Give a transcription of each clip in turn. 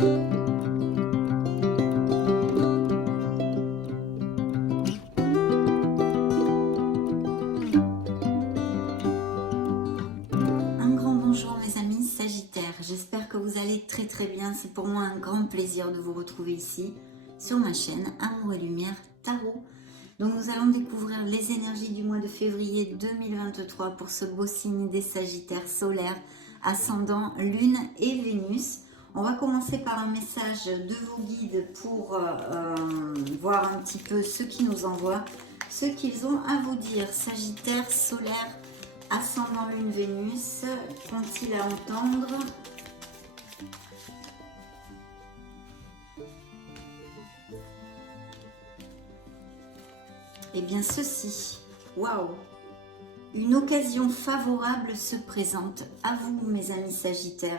Un grand bonjour mes amis Sagittaires, j'espère que vous allez très bien. C'est pour moi un grand plaisir de vous retrouver ici sur ma chaîne Amour et Lumière Tarot. Donc nous allons découvrir les énergies du mois de février 2023 pour ce beau signe des Sagittaires solaires, ascendant Lune et Vénus. On va commencer par un message de vos guides pour voir un petit peu ce qu'ils nous envoient, ce qu'ils ont à vous dire. Sagittaire solaire, ascendant Lune Vénus, qu'ont-ils à entendre? Eh bien ceci, waouh! Une occasion favorable se présente à vous mes amis Sagittaires.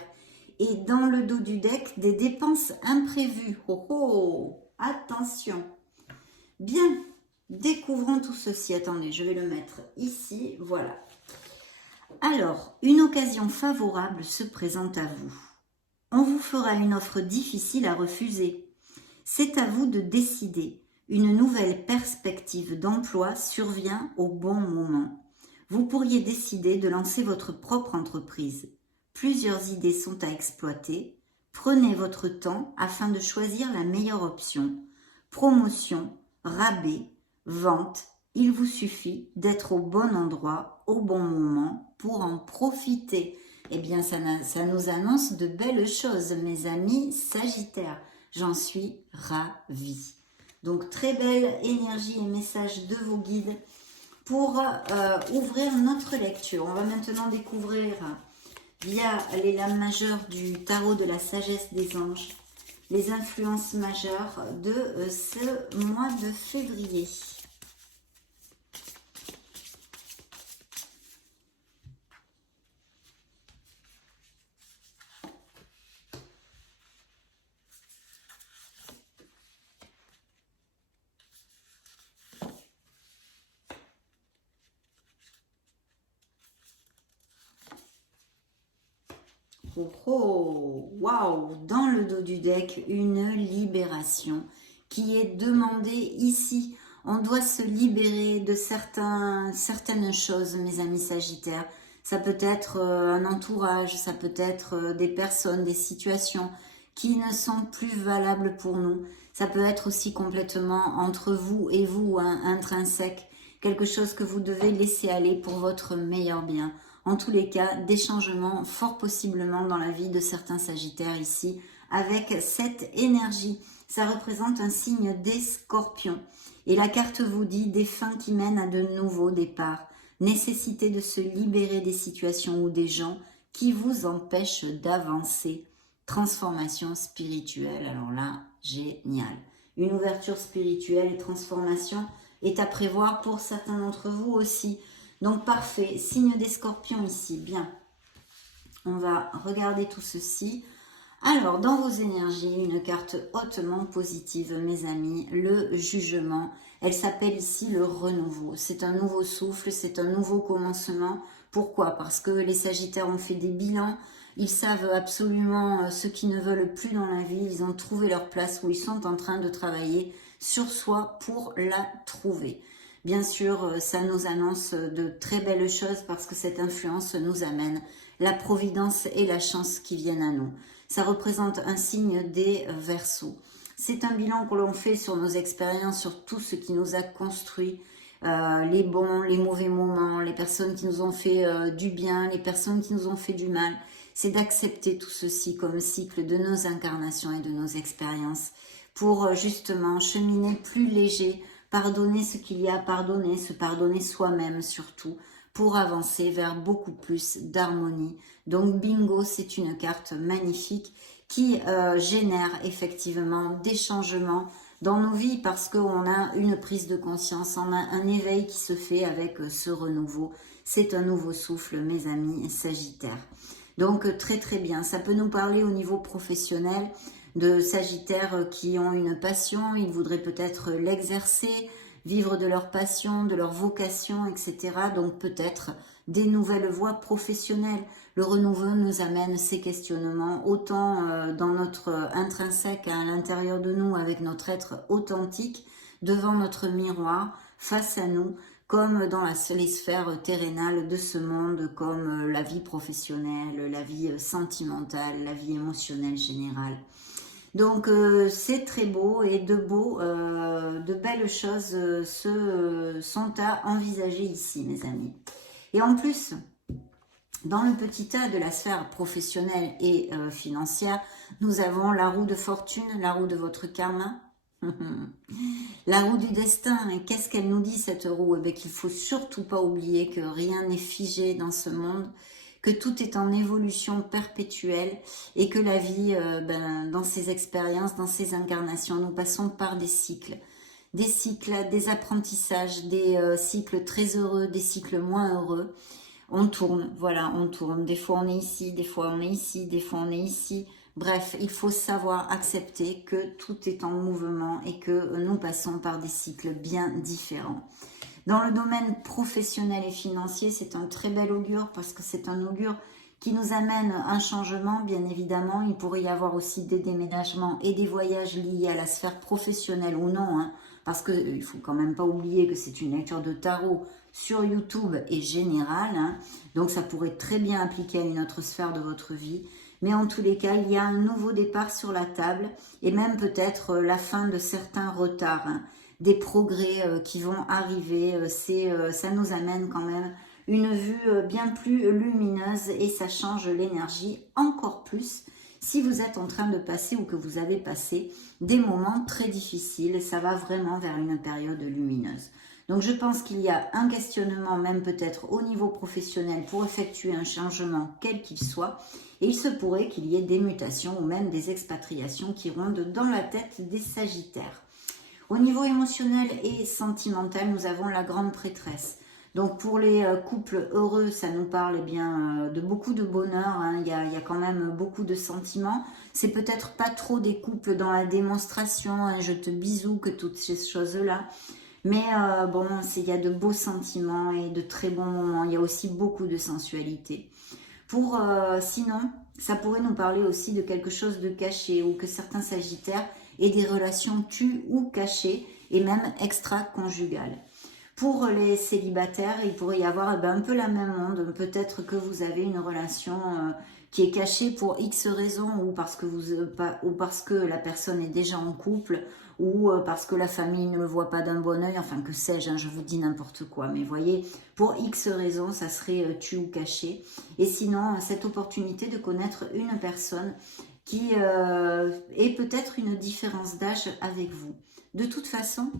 Et dans le dos du deck, des dépenses imprévues. Oh oh! Attention! Bien, découvrons tout ceci. Attendez, je vais le mettre ici, voilà. Alors, une occasion favorable se présente à vous. On vous fera une offre difficile à refuser. C'est à vous de décider. Une nouvelle perspective d'emploi survient au bon moment. Vous pourriez décider de lancer votre propre entreprise. Plusieurs idées sont à exploiter. Prenez votre temps afin de choisir la meilleure option. Promotion, rabais, vente, il vous suffit d'être au bon endroit, au bon moment pour en profiter. Eh bien, ça nous annonce de belles choses, mes amis Sagittaires. J'en suis ravie. Donc, très belle énergie et message de vos guides pour ouvrir notre lecture. On va maintenant découvrir via les lames majeures du tarot de la sagesse des anges les influences majeures de ce mois de février. Oh oh, waouh! Dans le dos du deck, une libération qui est demandée ici. On doit se libérer de certaines choses, mes amis Sagittaires. Ça peut être un entourage, ça peut être des personnes, des situations qui ne sont plus valables pour nous. Ça peut être aussi complètement entre vous et vous, intrinsèque. Quelque chose que vous devez laisser aller pour votre meilleur bien. En tous les cas, des changements fort possiblement dans la vie de certains Sagittaires ici, avec cette énergie. Ça représente un signe des Scorpions. Et la carte vous dit des fins qui mènent à de nouveaux départs. Nécessité de se libérer des situations ou des gens qui vous empêchent d'avancer. Transformation spirituelle. Alors là, génial. Une ouverture spirituelle et transformation est à prévoir pour certains d'entre vous aussi. Donc parfait, signe des Scorpions ici, bien. On va regarder tout ceci. Alors, dans vos énergies, une carte hautement positive, mes amis, le jugement. Elle s'appelle ici le renouveau. C'est un nouveau souffle, c'est un nouveau commencement. Pourquoi? Parce que les Sagittaires ont fait des bilans. Ils savent absolument ce qu'ils ne veulent plus dans la vie. Ils ont trouvé leur place où ils sont en train de travailler sur soi pour la trouver. Bien sûr, ça nous annonce de très belles choses parce que cette influence nous amène la providence et la chance qui viennent à nous. Ça représente un signe des Verseaux. C'est un bilan que l'on fait sur nos expériences, sur tout ce qui nous a construit, les bons, les mauvais moments, les personnes qui nous ont fait du bien, les personnes qui nous ont fait du mal. C'est d'accepter tout ceci comme cycle de nos incarnations et de nos expériences pour justement cheminer plus léger, pardonner ce qu'il y a à pardonner, se pardonner soi-même surtout, pour avancer vers beaucoup plus d'harmonie. Donc bingo, c'est une carte magnifique qui génère effectivement des changements dans nos vies parce qu'on a une prise de conscience, on a un éveil qui se fait avec ce renouveau. C'est un nouveau souffle, mes amis Sagittaires. Donc très bien, ça peut nous parler au niveau professionnel, de Sagittaires qui ont une passion, ils voudraient peut-être l'exercer, vivre de leur passion, de leur vocation, etc. Donc peut-être des nouvelles voies professionnelles. Le renouveau nous amène ces questionnements, autant dans notre intrinsèque à l'intérieur de nous, avec notre être authentique, devant notre miroir, face à nous, comme dans les sphères terrénales de ce monde, comme la vie professionnelle, la vie sentimentale, la vie émotionnelle générale. Donc c'est très beau et de belles choses sont à envisager ici, mes amis. Et en plus, dans le petit tas de la sphère professionnelle et financière, nous avons la roue de fortune, la roue de votre karma, la roue du destin. Et qu'est-ce qu'elle nous dit, cette roue? Eh bien, qu'il ne faut surtout pas oublier que rien n'est figé dans ce monde, que tout est en évolution perpétuelle et que la vie, dans ses expériences, dans ses incarnations, nous passons par des cycles, des apprentissages, des cycles très heureux, des cycles moins heureux. On tourne, voilà, on tourne. Des fois on est ici, des fois on est ici, des fois on est ici. Bref, il faut savoir accepter que tout est en mouvement et que nous passons par des cycles bien différents. Dans le domaine professionnel et financier, c'est un très bel augure parce que c'est un augure qui nous amène un changement, bien évidemment. Il pourrait y avoir aussi des déménagements et des voyages liés à la sphère professionnelle ou non, hein, parce qu'il ne faut quand même pas oublier que c'est une lecture de tarot sur YouTube et générale, hein, donc ça pourrait très bien appliquer à une autre sphère de votre vie. Mais en tous les cas, il y a un nouveau départ sur la table et même peut-être la fin de certains retards, hein, des progrès qui vont arriver. Ça nous amène quand même une vue bien plus lumineuse et ça change l'énergie encore plus si vous êtes en train de passer ou que vous avez passé des moments très difficiles. Ça va vraiment vers une période lumineuse. Donc je pense qu'il y a un questionnement, même peut-être au niveau professionnel, pour effectuer un changement quel qu'il soit. Et il se pourrait qu'il y ait des mutations ou même des expatriations qui rondent dans la tête des Sagittaires. Au niveau émotionnel et sentimental, nous avons la grande prêtresse. Donc pour les couples heureux, ça nous parle de beaucoup de bonheur, hein. Il y a quand même beaucoup de sentiments. C'est peut-être pas trop des couples dans la démonstration, hein, je te bisous, que toutes ces choses-là. Mais il y a de beaux sentiments et de très bons moments. Il y a aussi beaucoup de sensualité. Sinon, ça pourrait nous parler aussi de quelque chose de caché ou que certains Sagittaires aient des relations tues ou cachées et même extra-conjugales. Pour les célibataires, il pourrait y avoir un peu la même onde. Peut-être que vous avez une relation qui est cachée pour X raisons ou parce que la personne est déjà en couple ou parce que la famille ne le voit pas d'un bon oeil, enfin que sais-je, hein, je vous dis n'importe quoi. Mais voyez, pour X raisons, ça serait tu ou caché. Et sinon, cette opportunité de connaître une personne qui est peut-être une différence d'âge avec vous. De toute façon,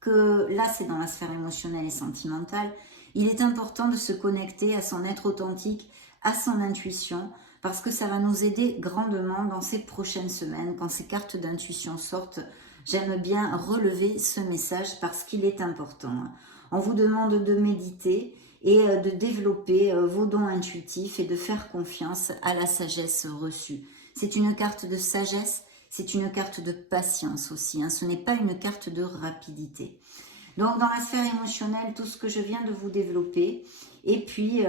que là c'est dans la sphère émotionnelle et sentimentale, il est important de se connecter à son être authentique, à son intuition, parce que ça va nous aider grandement dans ces prochaines semaines. Quand ces cartes d'intuition sortent, j'aime bien relever ce message parce qu'il est important. On vous demande de méditer et de développer vos dons intuitifs et de faire confiance à la sagesse reçue. C'est une carte de sagesse, c'est une carte de patience aussi, hein. Ce n'est pas une carte de rapidité. Donc dans la sphère émotionnelle, tout ce que je viens de vous développer, et puis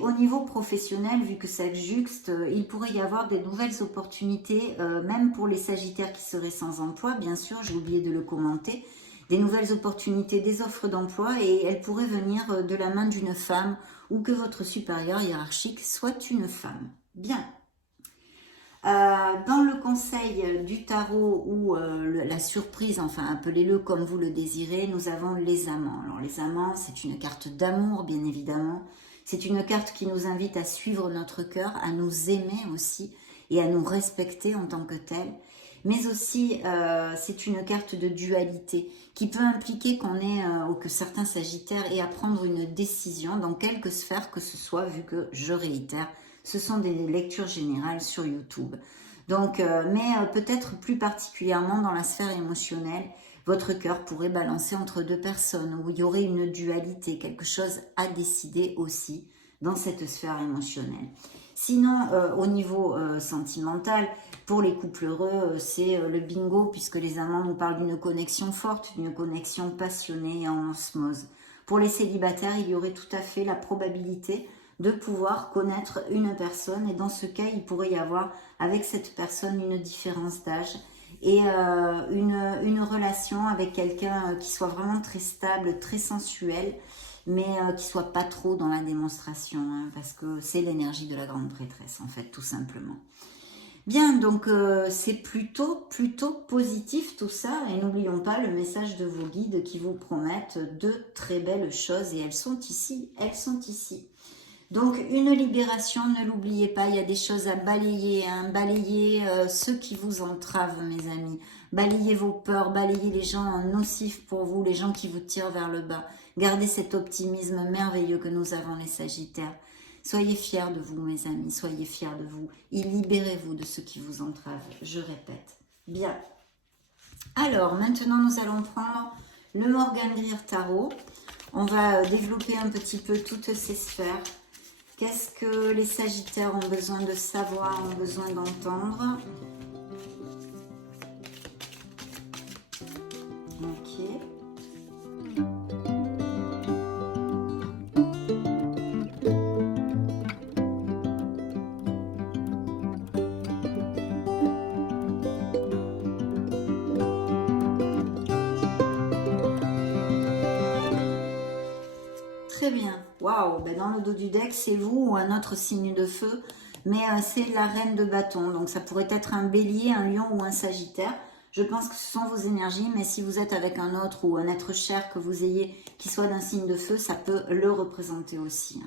au niveau professionnel, vu que ça juxte, il pourrait y avoir des nouvelles opportunités, même pour les Sagittaires qui seraient sans emploi, bien sûr, j'ai oublié de le commenter, des nouvelles opportunités, des offres d'emploi, et elles pourraient venir de la main d'une femme, ou que votre supérieur hiérarchique soit une femme. Bien. Dans le conseil du tarot ou la surprise, enfin appelez-le comme vous le désirez, nous avons les amants. Alors les amants, c'est une carte d'amour bien évidemment, c'est une carte qui nous invite à suivre notre cœur, à nous aimer aussi et à nous respecter en tant que tel. Mais aussi c'est une carte de dualité qui peut impliquer ou que certains Sagittaires aient à prendre une décision dans quelque sphère que ce soit, vu que je réitère, ce sont des lectures générales sur YouTube. Donc, peut-être plus particulièrement dans la sphère émotionnelle, votre cœur pourrait balancer entre deux personnes où il y aurait une dualité, quelque chose à décider aussi dans cette sphère émotionnelle. Sinon, au niveau sentimental, pour les couples heureux, c'est le bingo puisque les amants nous parlent d'une connexion forte, d'une connexion passionnée et en osmose. Pour les célibataires, il y aurait tout à fait la probabilité de pouvoir connaître une personne. Et dans ce cas, il pourrait y avoir avec cette personne une différence d'âge et une relation avec quelqu'un qui soit vraiment très stable, très sensuel, mais qui soit pas trop dans la démonstration, hein, parce que c'est l'énergie de la grande prêtresse, en fait, tout simplement. Bien, donc c'est plutôt positif tout ça, et n'oublions pas le message de vos guides qui vous promettent de très belles choses, et elles sont ici, elles sont ici. Donc une libération, ne l'oubliez pas, il y a des choses à balayer, hein, balayer ceux qui vous entravent, mes amis, balayez vos peurs, balayez les gens nocifs pour vous, les gens qui vous tirent vers le bas, gardez cet optimisme merveilleux que nous avons les Sagittaires. Soyez fiers de vous, mes amis, soyez fiers de vous. Et libérez-vous de ceux qui vous entravent, je répète. Bien. Alors, maintenant, nous allons prendre le Morgan Greer Tarot. On va développer un petit peu toutes ces sphères. Qu'est-ce que les Sagittaires ont besoin de savoir, ont besoin d'entendre? Ok. Très bien. Waouh, ben dans le dos du deck, c'est vous ou un autre signe de feu, mais c'est la reine de bâton. Donc ça pourrait être un bélier, un lion ou un sagittaire. Je pense que ce sont vos énergies, mais si vous êtes avec un autre ou un être cher que vous ayez qui soit d'un signe de feu, ça peut le représenter aussi.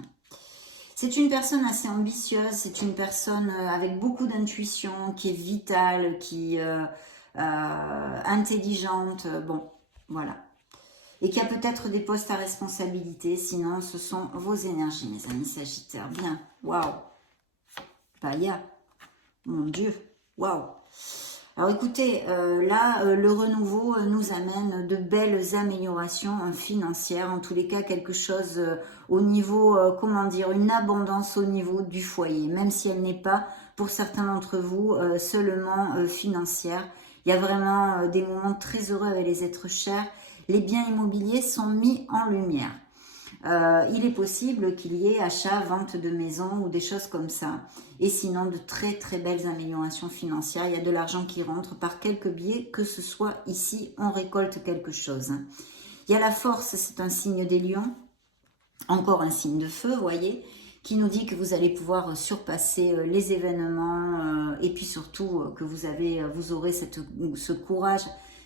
C'est une personne assez ambitieuse, c'est une personne avec beaucoup d'intuition, qui est vitale, qui est intelligente. Bon, voilà. Et qui a peut-être des postes à responsabilité, sinon ce sont vos énergies, mes amis Sagittaires. Bien, waouh, Paya, mon Dieu, waouh. Alors écoutez, là, le renouveau nous amène de belles améliorations financières, en tous les cas quelque chose au niveau, comment dire, une abondance au niveau du foyer, même si elle n'est pas, pour certains d'entre vous, seulement financière. Il y a vraiment des moments très heureux avec les êtres chers. Les biens immobiliers sont mis en lumière. Il est possible qu'il y ait achat, vente de maison ou des choses comme ça. Et sinon, de très très belles améliorations financières. Il y a de l'argent qui rentre par quelque biais, que ce soit ici, on récolte quelque chose. Il y a la force, c'est un signe des lions. Encore un signe de feu, vous voyez, qui nous dit que vous allez pouvoir surpasser les événements et puis surtout que vous aurez ce courage,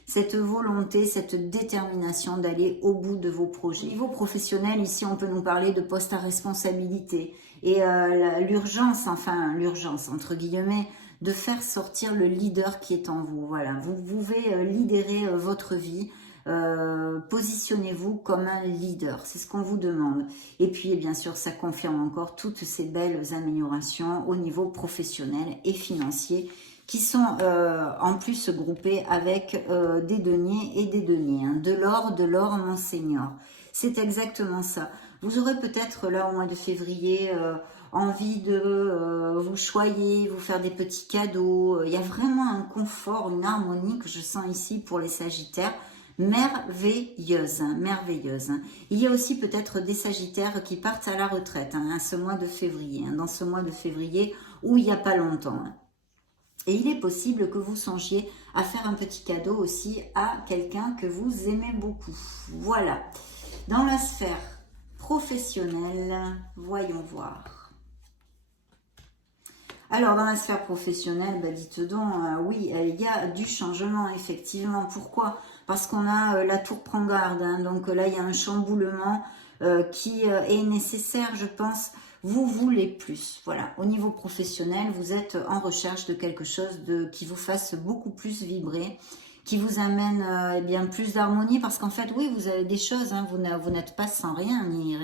cette volonté, cette détermination d'aller au bout de vos projets. Au niveau professionnel, ici, on peut nous parler de postes à responsabilité et l'urgence, enfin l'urgence entre guillemets, de faire sortir le leader qui est en vous. Voilà, vous pouvez lidérer votre vie. Positionnez-vous comme un leader, c'est ce qu'on vous demande. Et puis, bien sûr, ça confirme encore toutes ces belles améliorations au niveau professionnel et financier qui sont en plus groupés avec des deniers et des deniers. Hein. De l'or, mon seigneur. C'est exactement ça. Vous aurez peut-être là au mois de février envie de vous choyer, vous faire des petits cadeaux. Il y a vraiment un confort, une harmonie que je sens ici pour les Sagittaires. Merveilleuse, hein, merveilleuse. Il y a aussi peut-être des Sagittaires qui partent à la retraite hein, ce mois de février, hein, dans ce mois de février où il n'y a pas longtemps. Hein. Et il est possible que vous songiez à faire un petit cadeau aussi à quelqu'un que vous aimez beaucoup. Voilà. Dans la sphère professionnelle, voyons voir. Alors, dans la sphère professionnelle, bah, dites donc, oui, il y a du changement, effectivement. Pourquoi ? Parce qu'on a la tour prend garde. Hein, donc là, il y a un chamboulement qui est nécessaire, je pense. Vous voulez plus. Voilà, au niveau professionnel, vous êtes en recherche de quelque chose qui vous fasse beaucoup plus vibrer, qui vous amène eh bien plus d'harmonie. Parce qu'en fait, oui, vous avez des choses, hein, vous n'êtes pas sans rien, ni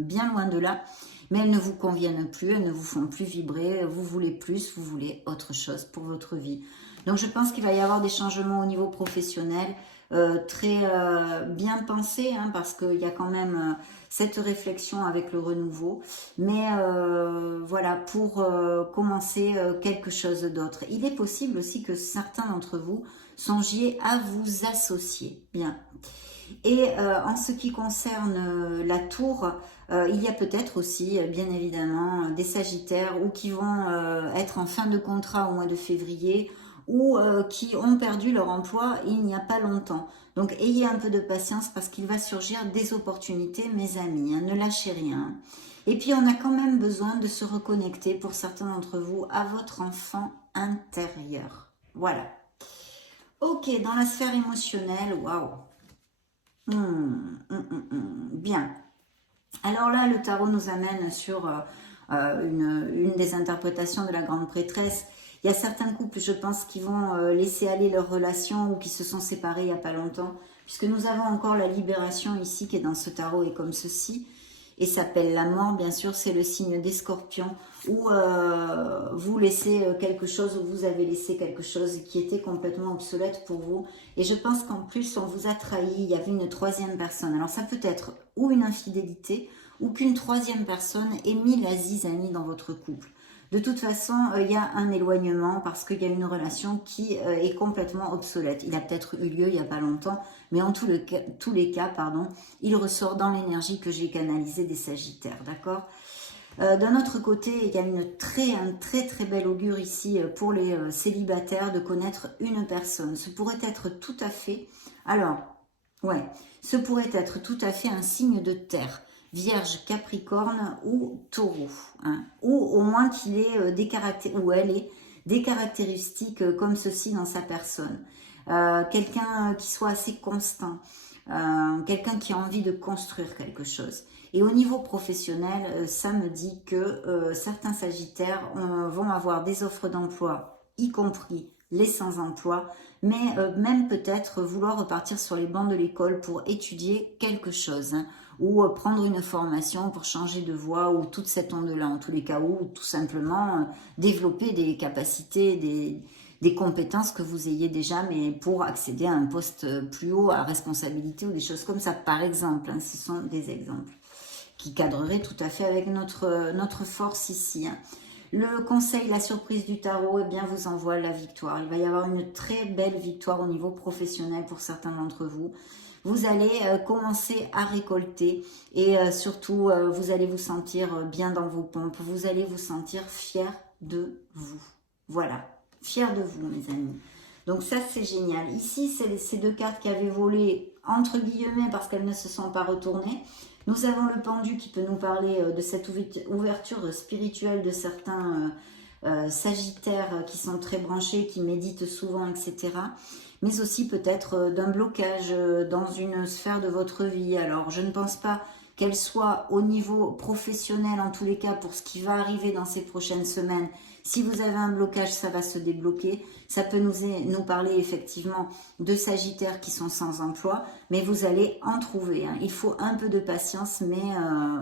bien loin de là. Mais elles ne vous conviennent plus, elles ne vous font plus vibrer, vous voulez plus, vous voulez autre chose pour votre vie. Donc je pense qu'il va y avoir des changements au niveau professionnel, très bien pensé, hein, parce qu'il y a quand même cette réflexion avec le renouveau. Mais voilà, pour commencer quelque chose d'autre. Il est possible aussi que certains d'entre vous songiez à vous associer. Bien. Et en ce qui concerne la tour, il y a peut-être aussi, bien évidemment, des sagittaires ou qui vont être en fin de contrat au mois de février ou qui ont perdu leur emploi il n'y a pas longtemps. Donc ayez un peu de patience parce qu'il va surgir des opportunités, mes amis, hein, ne lâchez rien. Et puis on a quand même besoin de se reconnecter pour certains d'entre vous à votre enfant intérieur. Voilà. Ok, dans la sphère émotionnelle, waouh. Bien. Alors là, le tarot nous amène sur une des interprétations de la grande prêtresse. Il y a certains couples, je pense, qui vont laisser aller leur relation ou qui se sont séparés il n'y a pas longtemps, puisque nous avons encore la libération ici qui est dans ce tarot et comme ceci, et s'appelle la mort, bien sûr, c'est le signe des scorpions, où vous laissez quelque chose, ou vous avez laissé quelque chose qui était complètement obsolète pour vous, et je pense qu'en plus, on vous a trahi, il y avait une troisième personne. Alors ça peut être ou une infidélité, ou qu'une troisième personne ait mis la zizanie dans votre couple. De toute façon, il y a un éloignement parce qu'il y a une relation qui est complètement obsolète. Il a peut-être eu lieu il n'y a pas longtemps, mais en tous les cas, il ressort dans l'énergie que j'ai canalisée des Sagittaires, d'accord ? D'un autre côté, il y a un très très bel augure ici pour les célibataires de connaître une personne. Ce pourrait être tout à fait, ce pourrait être tout à fait un signe de terre. Vierge, Capricorne ou Taureau, hein, ou au moins qu'il ait des caractéristiques, ou elle ait des caractéristiques comme ceci dans sa personne. Quelqu'un qui soit assez constant, quelqu'un qui a envie de construire quelque chose. Et au niveau professionnel, ça me dit que certains Sagittaires vont avoir des offres d'emploi, y compris les sans-emploi, mais même peut-être vouloir repartir sur les bancs de l'école pour étudier quelque chose, hein, ou prendre une formation pour changer de voie, ou toute cette onde-là, en tous les cas, ou tout simplement développer des capacités, des compétences que vous ayez déjà, mais pour accéder à un poste plus haut, à responsabilité, ou des choses comme ça, par exemple, hein, ce sont des exemples qui cadreraient tout à fait avec notre force ici, hein. Le conseil, la surprise du tarot, eh bien, vous envoie la victoire. Il va y avoir une très belle victoire au niveau professionnel pour certains d'entre vous. Vous allez commencer à récolter et surtout, vous allez vous sentir bien dans vos pompes. Vous allez vous sentir fier de vous. Voilà, fier de vous, mes amis. Donc ça, c'est génial. Ici, c'est ces deux cartes qui avaient volé, entre guillemets, parce qu'elles ne se sont pas retournées. Nous avons le pendu qui peut nous parler de cette ouverture spirituelle de certains sagittaires qui sont très branchés, qui méditent souvent, etc. Mais aussi peut-être d'un blocage dans une sphère de votre vie. Alors, je ne pense pas qu'elle soit au niveau professionnel, en tous les cas, pour ce qui va arriver dans ces prochaines semaines. Si vous avez un blocage, ça va se débloquer. Ça peut nous parler effectivement de Sagittaires qui sont sans emploi, mais vous allez en trouver, hein. Il faut un peu de patience, mais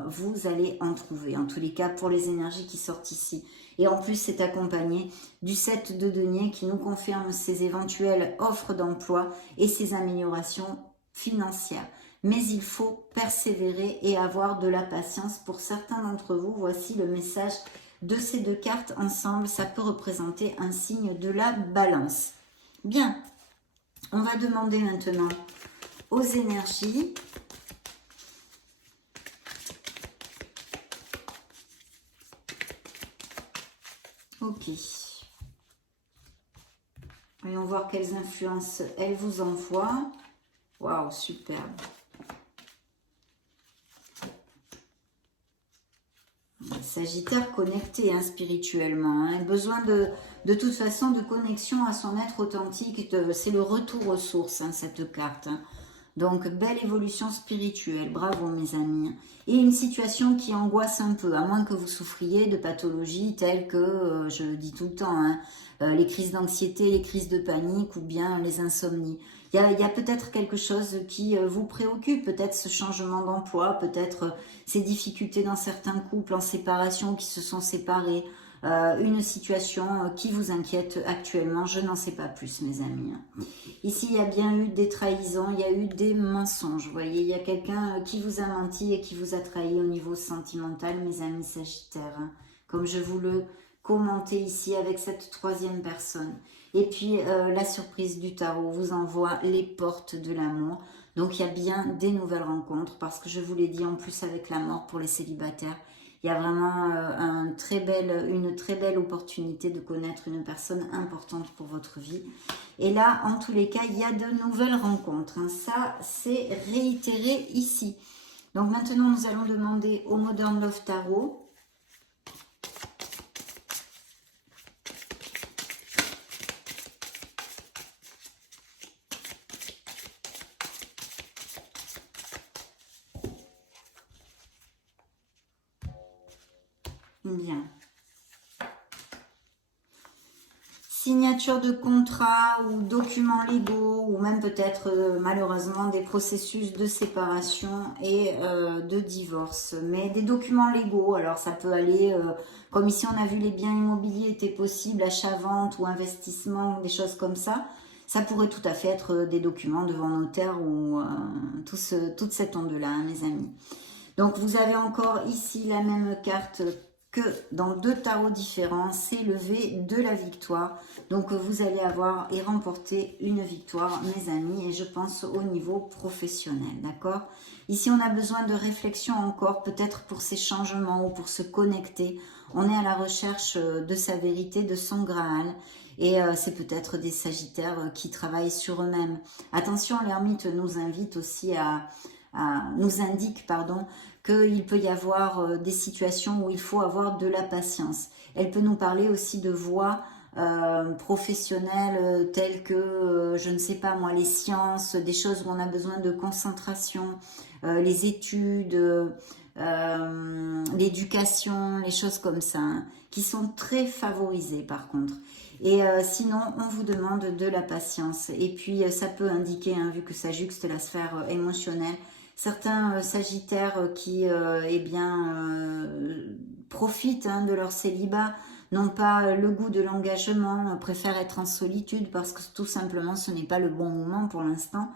vous allez en trouver, en tous les cas, pour les énergies qui sortent ici. Et en plus, c'est accompagné du 7 de denier qui nous confirme ces éventuelles offres d'emploi et ces améliorations financières. Mais il faut persévérer et avoir de la patience. Pour certains d'entre vous, voici le message de ces deux cartes ensemble. Ça peut représenter un signe de la balance. Bien, on va demander maintenant aux énergies. Ok. Voyons voir quelles influences elles vous envoient. Waouh, superbe. Sagittaire connecté, hein, spirituellement, hein. Besoin de toute façon de connexion à son être authentique. C'est le retour aux sources, hein, cette carte, hein. Donc, belle évolution spirituelle. Bravo, mes amis. Et une situation qui angoisse un peu, à moins que vous souffriez de pathologies telles que, je le dis tout le temps, hein, les crises d'anxiété, les crises de panique ou bien les insomnies. Il y a peut-être quelque chose qui vous préoccupe, peut-être ce changement d'emploi, peut-être ces difficultés dans certains couples en séparation qui se sont séparés, une situation qui vous inquiète actuellement. Je n'en sais pas plus, mes amis. Ici, il y a bien eu des trahisons, il y a eu des mensonges. Vous voyez, il y a quelqu'un qui vous a menti et qui vous a trahi au niveau sentimental, mes amis Sagittaires. Comme je vous le commentais ici avec cette troisième personne. Et puis, la surprise du tarot vous envoie les portes de l'amour. Donc, il y a bien des nouvelles rencontres parce que je vous l'ai dit en plus avec la mort pour les célibataires. Il y a vraiment une très belle opportunité de connaître une personne importante pour votre vie. Et là, en tous les cas, il y a de nouvelles rencontres. Ça, c'est réitéré ici. Donc maintenant, nous allons demander au Modern Love Tarot. Bien. Signature de contrat ou documents légaux ou même peut-être malheureusement des processus de séparation et de divorce. Mais des documents légaux, alors ça peut aller, comme ici on a vu les biens immobiliers étaient possibles, achat-vente ou investissement, des choses comme ça. Ça pourrait tout à fait être des documents devant notaire ou toute cette onde-là, hein, mes amis. Donc vous avez encore ici la même carte que dans deux tarots différents, c'est le V de la victoire. Donc vous allez avoir et remporter une victoire, mes amis, et je pense au niveau professionnel, d'accord? Ici, on a besoin de réflexion encore, peut-être pour ces changements ou pour se connecter. On est à la recherche de sa vérité, de son Graal. Et c'est peut-être des Sagittaires qui travaillent sur eux-mêmes. Attention, l'ermite nous invite aussi nous indique, pardon, qu'il peut y avoir des situations où il faut avoir de la patience. Elle peut nous parler aussi de voies professionnelles telles que, je ne sais pas moi, les sciences, des choses où on a besoin de concentration, les études, l'éducation, les choses comme ça, hein, qui sont très favorisées par contre. Et sinon, on vous demande de la patience. Et puis, ça peut indiquer, hein, vu que ça juxte la sphère émotionnelle, certains sagittaires qui profitent hein, de leur célibat, n'ont pas le goût de l'engagement, préfèrent être en solitude parce que tout simplement ce n'est pas le bon moment pour l'instant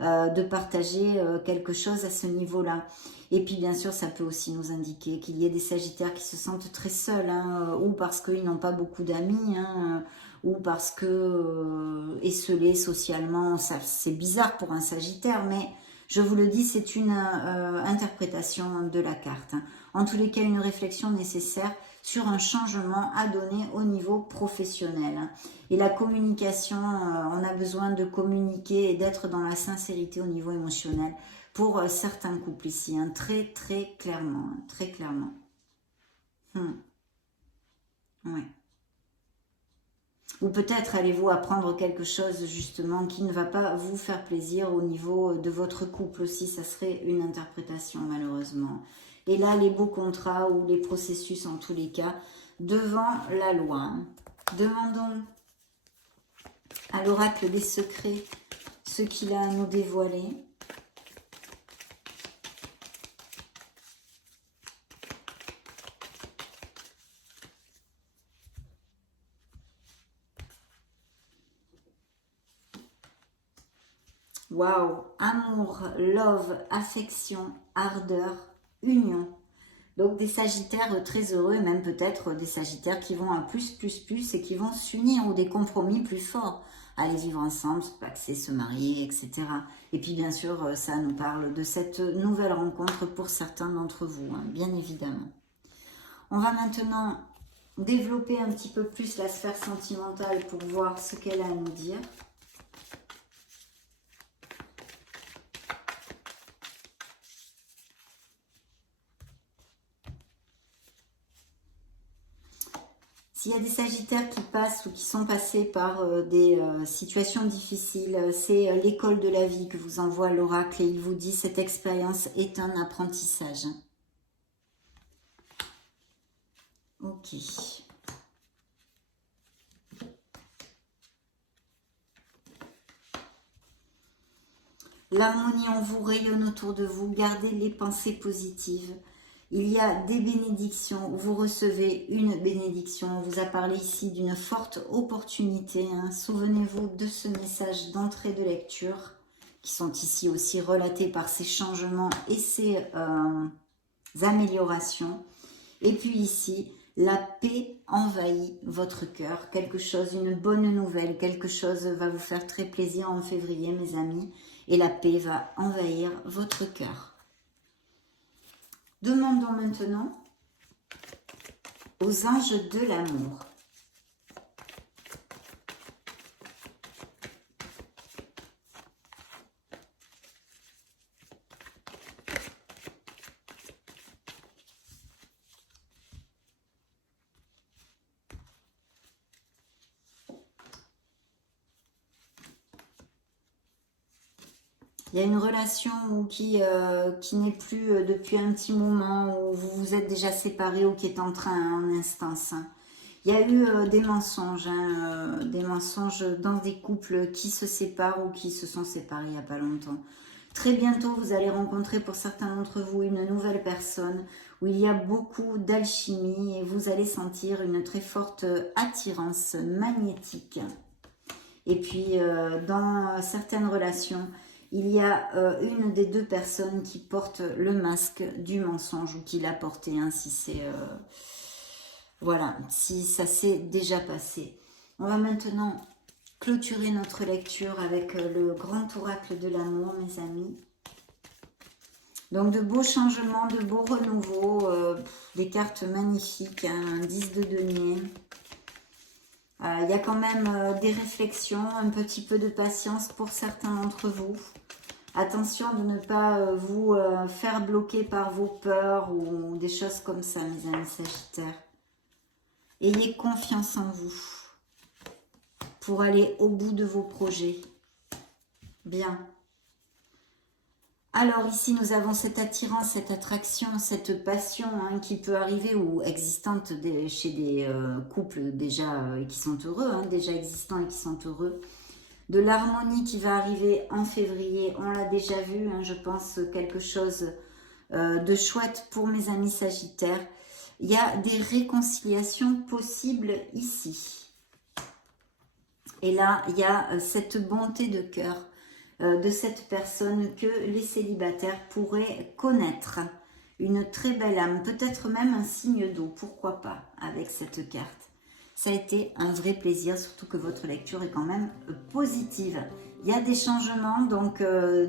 de partager quelque chose à ce niveau-là. Et puis bien sûr ça peut aussi nous indiquer qu'il y ait des sagittaires qui se sentent très seuls, hein, ou parce qu'ils n'ont pas beaucoup d'amis, hein, ou parce que esselés socialement, c'est bizarre pour un sagittaire, mais je vous le dis, c'est une interprétation de la carte. En tous les cas, une réflexion nécessaire sur un changement à donner au niveau professionnel. Et la communication, on a besoin de communiquer et d'être dans la sincérité au niveau émotionnel pour certains couples ici, hein, très très clairement, hein, très clairement. Ouais. Ou peut-être allez-vous apprendre quelque chose justement qui ne va pas vous faire plaisir au niveau de votre couple aussi. Ça serait une interprétation malheureusement. Et là, les beaux contrats ou les processus en tous les cas devant la loi. Demandons à l'oracle des secrets ce qu'il a à nous dévoiler. Waouh, amour, love, affection, ardeur, union. Donc des sagittaires très heureux et même peut-être des sagittaires qui vont à plus et qui vont s'unir ou des compromis plus forts. Aller vivre ensemble, se paxer, se marier, etc. Et puis bien sûr, ça nous parle de cette nouvelle rencontre pour certains d'entre vous, hein, bien évidemment. On va maintenant développer un petit peu plus la sphère sentimentale pour voir ce qu'elle a à nous dire. S'il y a des sagittaires qui passent ou qui sont passés par des situations difficiles, c'est l'école de la vie que vous envoie l'oracle et il vous dit cette expérience est un apprentissage. Ok. L'harmonie en vous rayonne autour de vous, gardez les pensées positives. Il y a des bénédictions, vous recevez une bénédiction. On vous a parlé ici d'une forte opportunité. Hein. Souvenez-vous de ce message d'entrée de lecture qui sont ici aussi relatés par ces changements et ces améliorations. Et puis ici, la paix envahit votre cœur. Quelque chose, une bonne nouvelle, quelque chose va vous faire très plaisir en février, mes amis. Et la paix va envahir votre cœur. Demandons maintenant aux anges de l'amour. Il y a une relation qui n'est plus depuis un petit moment, où vous vous êtes déjà séparés ou qui est en train en instance. Il y a eu des mensonges dans des couples qui se séparent ou qui se sont séparés il n'y a pas longtemps. Très bientôt, vous allez rencontrer pour certains d'entre vous une nouvelle personne où il y a beaucoup d'alchimie et vous allez sentir une très forte attirance magnétique. Et puis, dans certaines relations, il y a une des deux personnes qui porte le masque du mensonge ou qui l'a porté, hein, si c'est voilà, si ça s'est déjà passé. On va maintenant clôturer notre lecture avec le grand oracle de l'amour, mes amis. Donc de beaux changements, de beaux renouveaux, des cartes magnifiques, hein, un 10 de denier. Il y a quand même des réflexions, un petit peu de patience pour certains d'entre vous. Attention de ne pas vous faire bloquer par vos peurs ou des choses comme ça, mes amis Sagittaires. Ayez confiance en vous pour aller au bout de vos projets. Bien. Alors ici, nous avons cette attirance, cette attraction, cette passion hein, qui peut arriver ou existante chez des couples déjà qui sont heureux, hein, déjà existants et qui sont heureux. De l'harmonie qui va arriver en février, on l'a déjà vu, hein, je pense quelque chose de chouette pour mes amis Sagittaires. Il y a des réconciliations possibles ici. Et là, il y a cette bonté de cœur de cette personne que les célibataires pourraient connaître. Une très belle âme, peut-être même un signe d'eau, pourquoi pas, avec cette carte. Ça a été un vrai plaisir, surtout que votre lecture est quand même positive. Il y a des changements, donc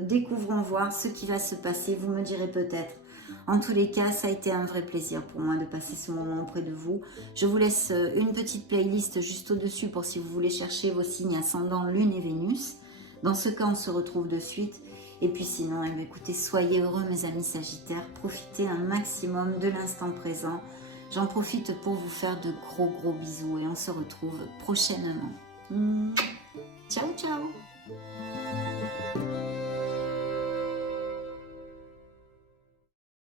découvrons voir ce qui va se passer, vous me direz peut-être. En tous les cas, ça a été un vrai plaisir pour moi de passer ce moment auprès de vous. Je vous laisse une petite playlist juste au-dessus pour si vous voulez chercher vos signes ascendant Lune et Vénus. Dans ce cas, on se retrouve de suite. Et puis sinon, écoutez, soyez heureux mes amis Sagittaires. Profitez un maximum de l'instant présent. J'en profite pour vous faire de gros bisous et on se retrouve prochainement. Ciao, ciao!